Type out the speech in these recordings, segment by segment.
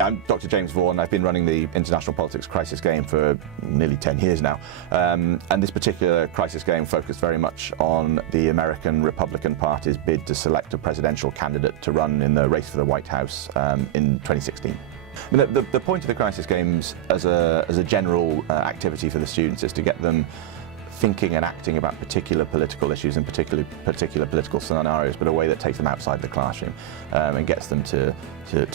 I'm Dr. James Vaughan. I've been running the International Politics Crisis Game for nearly 10 years now. And this particular crisis game focused very much on the American Republican Party's bid to select a presidential candidate to run in the race for the White House in 2016. I mean, the point of the crisis games as a general activity for the students is to get them thinking and acting about particular political issues and particular political scenarios, but a way that takes them outside the classroom and gets them to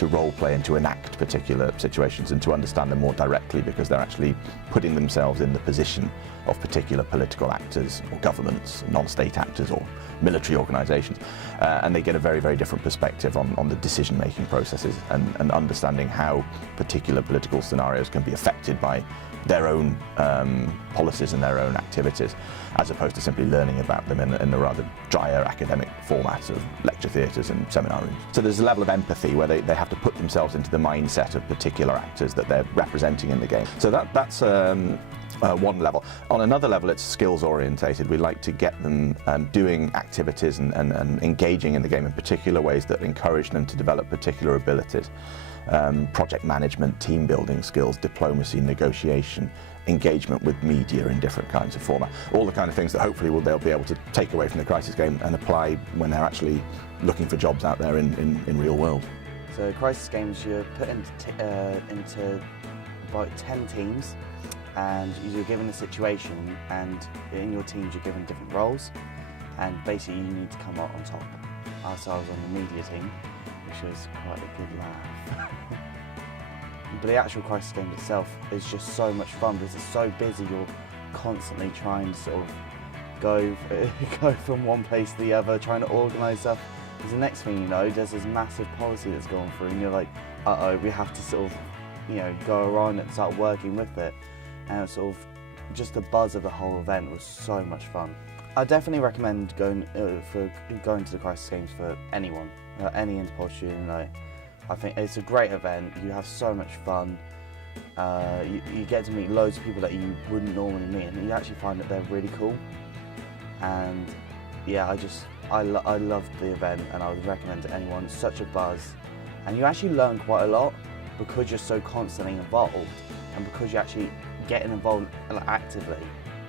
role play and to enact particular situations and to understand them more directly, because they're actually putting themselves in the position of particular political actors or governments, non-state actors or military organisations, and they get a very, very different perspective on the decision-making processes and understanding how particular political scenarios can be affected by their own policies and their own activities, as opposed to simply learning about them in a rather drier academic format of lecture theatres and seminar rooms. So there's a level of empathy where they have to put themselves into the mindset of particular actors that they're representing in the game. So that's one level. On another level, it's skills orientated. We like to get them doing activities and engaging in the game in particular ways that encourage them to develop particular abilities. Project management, team building skills, diplomacy, negotiation, engagement with media in different kinds of format. All the kind of things that hopefully they'll be able to take away from the crisis game and apply when they're actually looking for jobs out there in real world. So crisis games, you're put into about 10 teams, and you're given a situation, and in your teams you're given different roles, and basically you need to come out on top. So I was on the media team, which was quite a good laugh. But the actual crisis game itself is just so much fun because it's so busy. You're constantly trying to sort of go from one place to the other, trying to organise stuff. Because the next thing you know, there's this massive policy that's going through, and you're like, uh-oh, we have to sort of, go around and start working with it. And it's sort of just the buzz of the whole event was so much fun. I definitely recommend going to the crisis games for anyone, any InterPol student. I think it's a great event. You have so much fun. You get to meet loads of people that you wouldn't normally meet, and you actually find that they're really cool. And yeah, I loved the event, and I would recommend it to anyone. It's such a buzz, and you actually learn quite a lot because you're so constantly involved, and because you're actually getting involved actively.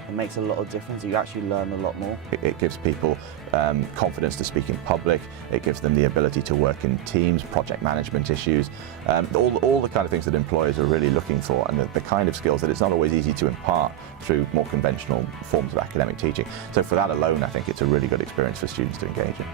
It makes a lot of difference. You actually learn a lot more. It gives people confidence to speak in public. It gives them the ability to work in teams, project management issues, all the kind of things that employers are really looking for, and the kind of skills that it's not always easy to impart through more conventional forms of academic teaching. So for that alone, I think it's a really good experience for students to engage in.